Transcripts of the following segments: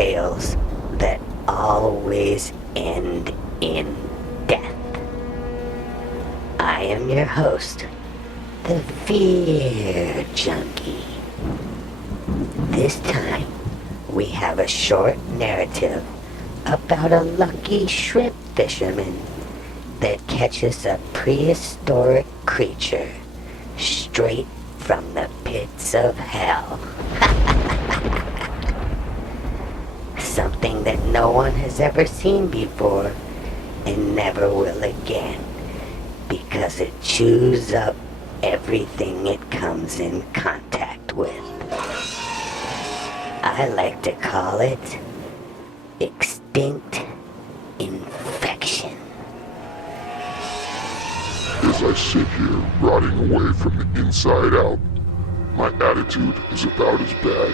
tales that always end in death. I am your host, the Fear Junkie. This time, we have a short narrative about a lucky shrimp fisherman that catches a prehistoric creature straight from the pits of hell. Something that no one has ever seen before and never will again, because it chews up everything it comes in contact with. I like to call it extinct infection. As I sit here rotting away from the inside out, my attitude is about as bad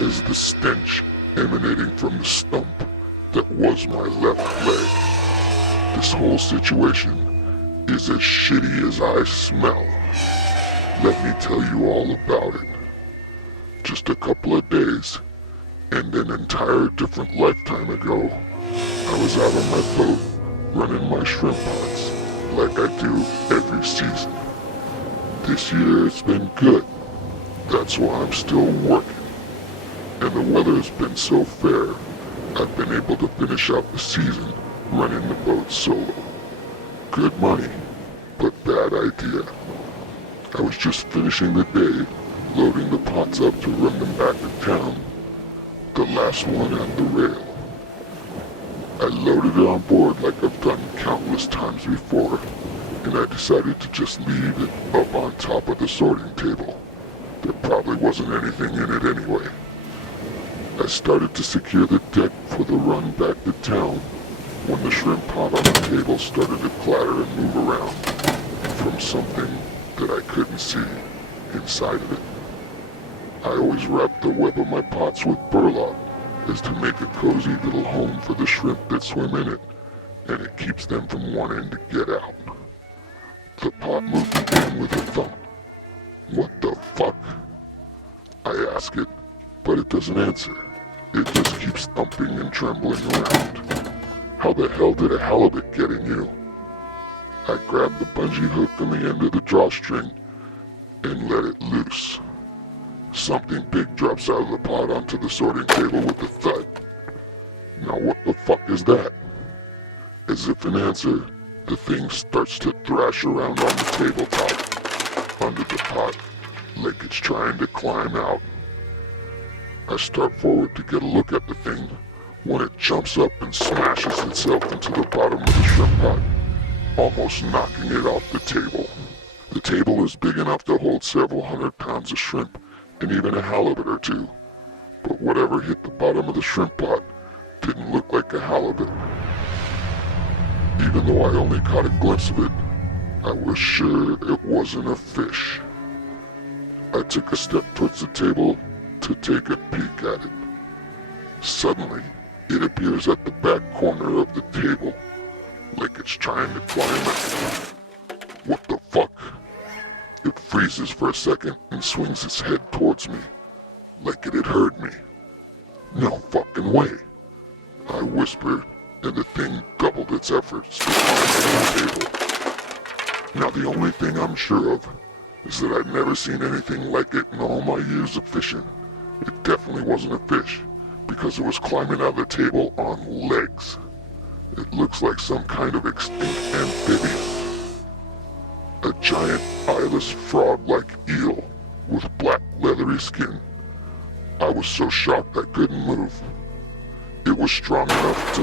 as the stench emanating from the stump that was my left leg. This whole situation is as shitty as I smell. Let me tell you all about it. Just a couple of days, and an entire different lifetime ago, I was out on my boat running my shrimp pots like I do every season. This year it's been good. That's why I'm still working. And the weather's been so fair, I've been able to finish out the season running the boat solo. Good money, but bad idea. I was just finishing the day, loading the pots up to run them back to town. The last one at the rail. I loaded it on board like I've done countless times before, and I decided to just leave it up on top of the sorting table. There probably wasn't anything in it anyway. I started to secure the deck for the run back to town when the shrimp pot on the table started to clatter and move around from something that I couldn't see inside of it. I always wrap the web of my pots with burlap as to make a cozy little home for the shrimp that swim in it, and it keeps them from wanting to get out. The pot moved again with a thump. What the fuck? I ask it, but it doesn't answer. It just keeps thumping and trembling around. How the hell did a halibut get in you? I grab the bungee hook on the end of the drawstring and let it loose. Something big drops out of the pot onto the sorting table with a thud. Now what the fuck is that? As if in answer, the thing starts to thrash around on the tabletop, under the pot, like it's trying to climb out. I start forward to get a look at the thing, when it jumps up and smashes itself into the bottom of the shrimp pot, almost knocking it off the table. The table is big enough to hold several hundred pounds of shrimp, and even a halibut or two, but whatever hit the bottom of the shrimp pot didn't look like a halibut. Even though I only caught a glimpse of it, I was sure it wasn't a fish. I took a step towards the table to take a peek at it. Suddenly, it appears at the back corner of the table, like it's trying to climb it. What the fuck? It freezes for a second and swings its head towards me, like it had heard me. No fucking way, I whispered, and the thing doubled its efforts to climb over the table. Now the only thing I'm sure of is that I'd never seen anything like it in all my years of fishing. It definitely wasn't a fish, because it was climbing out of the table on legs. It looks like some kind of extinct amphibian. A giant eyeless frog-like eel with black leathery skin. I was so shocked I couldn't move. It was strong enough to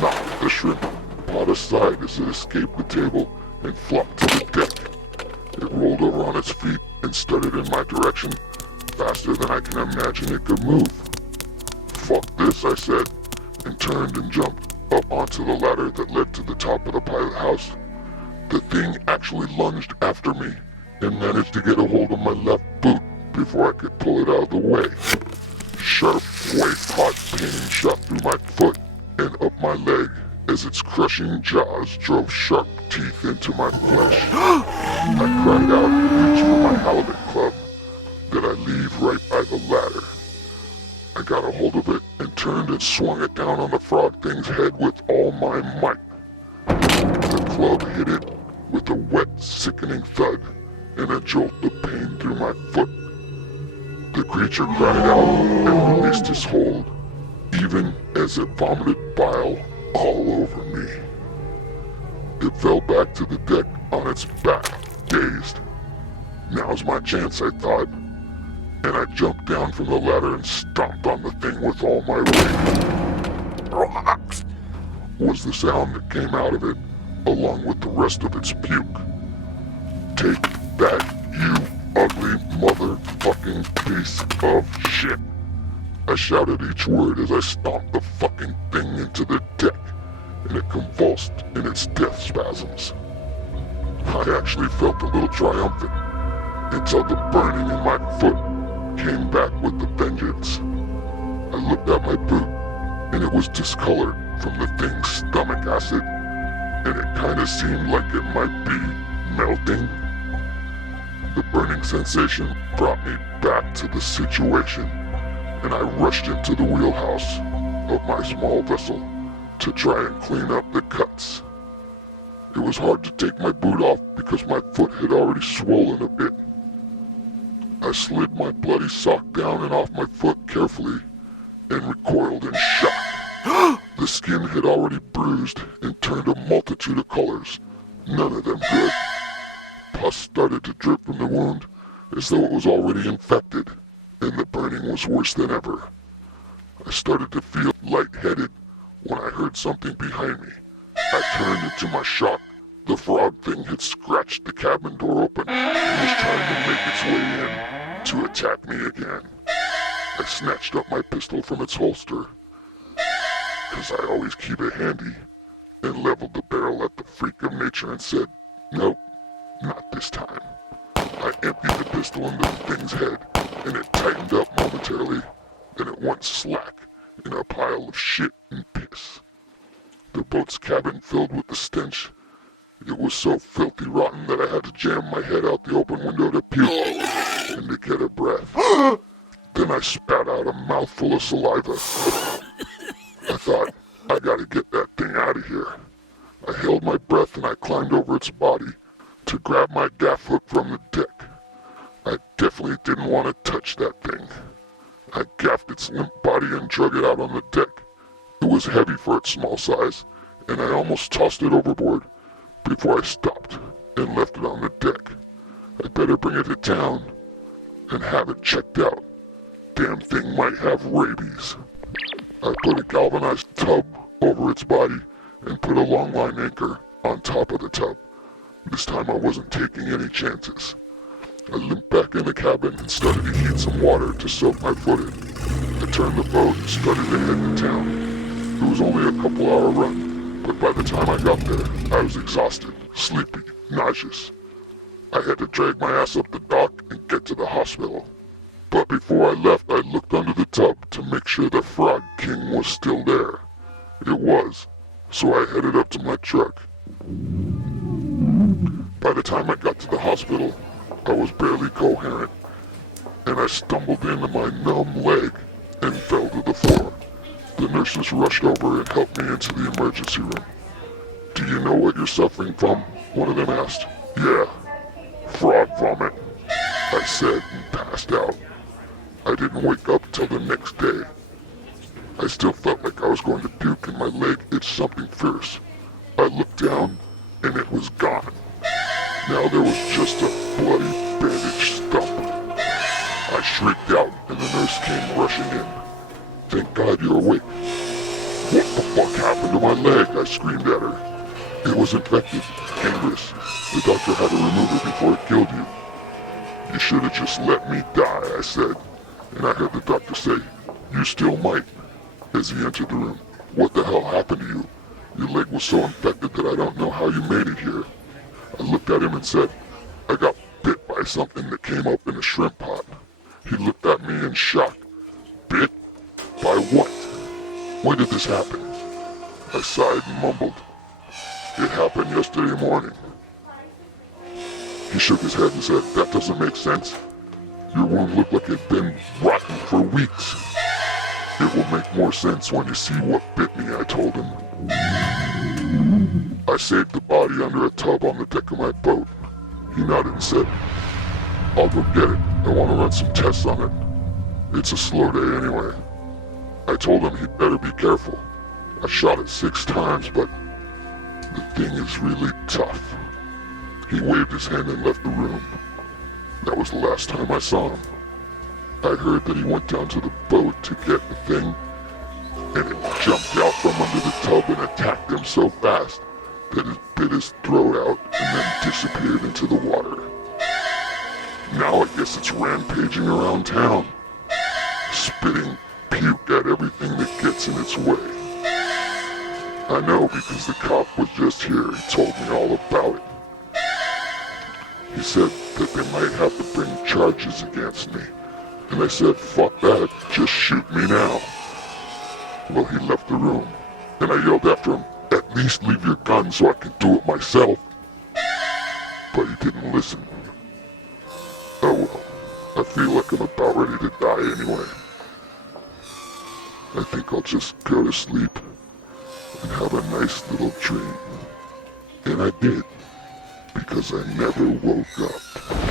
knock the shrimp pot aside as it escaped the table and flopped to the deck. It rolled over on its feet and started in my direction faster than I can imagine it could move. Fuck this, I said, and turned and jumped up onto the ladder that led to the top of the pilot house. The thing actually lunged after me and managed to get a hold of my left boot before I could pull it out of the way. Sharp, white-hot pain shot through my foot and up my leg as its crushing jaws drove sharp teeth into my flesh. I cried out and reached for my halibut club that I leave right by the ladder. I got a hold of it and turned and swung it down on the frog thing's head with all my might. The club hit it with a wet, sickening thud and a jolt of pain through my foot. The creature cried out and released his hold, even as it vomited bile all over me. It fell back to the deck on its back, dazed. Now's my chance, I thought, and I jumped down from the ladder and stomped on the thing with all my weight. Rocks! Was the sound that came out of it, along with the rest of its puke. Take that, you ugly motherfucking piece of shit! I shouted each word as I stomped the fucking thing into the deck, and it convulsed in its death spasms. I actually felt a little triumphant, until the burning in my foot came back with the vengeance. I looked at my boot, and it was discolored from the thing's stomach acid, and it kinda seemed like it might be melting. The burning sensation brought me back to the situation, and I rushed into the wheelhouse of my small vessel to try and clean up the cuts. It was hard to take my boot off because my foot had already swollen a bit. I slid my bloody sock down and off my foot carefully and recoiled in shock. The skin had already bruised and turned a multitude of colors, none of them good. Pus started to drip from the wound as though it was already infected, and the burning was worse than ever. I started to feel lightheaded when I heard something behind me. I turned, and to my shock, the frog thing had scratched the cabin door open and was trying to make its way in to attack me again. I snatched up my pistol from its holster, because I always keep it handy, and leveled the barrel at the freak of nature and said, "Nope, not this time." I emptied the pistol into the thing's head, and it tightened up momentarily, then it went slack in a pile of shit and piss. The boat's cabin filled with the stench. It was so filthy rotten that I had to jam my head out the open window to puke and to get a breath. Then I spat out a mouthful of saliva. I thought, I gotta get that thing out of here. I held my breath and I climbed over its body to grab my gaff hook from the deck. I definitely didn't want to touch that thing. I gaffed its limp body and drug it out on the deck. It was heavy for its small size, and I almost tossed it overboard before I stopped and left it on the deck. I'd better bring it to town and have it checked out. Damn thing might have rabies. I put a galvanized tub over its body and put a longline anchor on top of the tub. This time I wasn't taking any chances. I limped back in the cabin and started to heat some water to soak my foot in. I turned the boat and started to head to town. It was only a couple-hour run, but by the time I got there, I was exhausted, sleepy, nauseous. I had to drag my ass up the dock and get to the hospital. But before I left, I looked under the tub to make sure the Frog King was still there. It was, so I headed up to my truck. By the time I got to the hospital, I was barely coherent, and I stumbled into my numb leg and fell to the floor. The nurses rushed over and helped me into the emergency room. "Do you know what you're suffering from?" one of them asked. "Yeah, frog vomit," I said and passed out. I didn't wake up till the next day. I still felt like I was going to puke and my leg itched something fierce. I looked down and it was gone. Now there was just a bloody bandaged stump. I shrieked out and the nurse came rushing in. "Thank God you're awake." "What the fuck happened to my leg?" I screamed at her. "It was infected, dangerous. The doctor had to remove it before it killed you." "You should have just let me die," I said, and I heard the doctor say, "You still might," as he entered the room. "What the hell happened to you? Your leg was so infected that I don't know how you made it here." I looked at him and said, "I got bit by something that came up in a shrimp pot." He looked at me in shock. "Bit? By what? When did this happen?" I sighed and mumbled, "It happened yesterday morning." He shook his head and said, "That doesn't make sense. Your wound looked like it had been rotten for weeks." It will make more sense when you see what bit me, I told him. I saved the body under a tub on the deck of my boat. He nodded and said, I'll go get it. I want to run some tests on it. It's a slow day anyway. I told him he'd better be careful. I shot it 6 times, but the thing is really tough. He waved his hand and left the room. That was the last time I saw him. I heard that he went down to the boat to get the thing, and it jumped out from under the tub and attacked him so fast that it bit his throat out and then disappeared into the water. Now I guess it's rampaging around town, spitting puke at everything that gets in its way. I know because the cop was just here. He told me all about it. He said that they might have to bring charges against me. And I said, fuck that, just shoot me now. Well, he left the room, and I yelled after him, at least leave your gun so I can do it myself. But he didn't listen. Oh well, I feel like I'm about ready to die anyway. I think I'll just go to sleep and have a nice little dream. And I did, because I never woke up.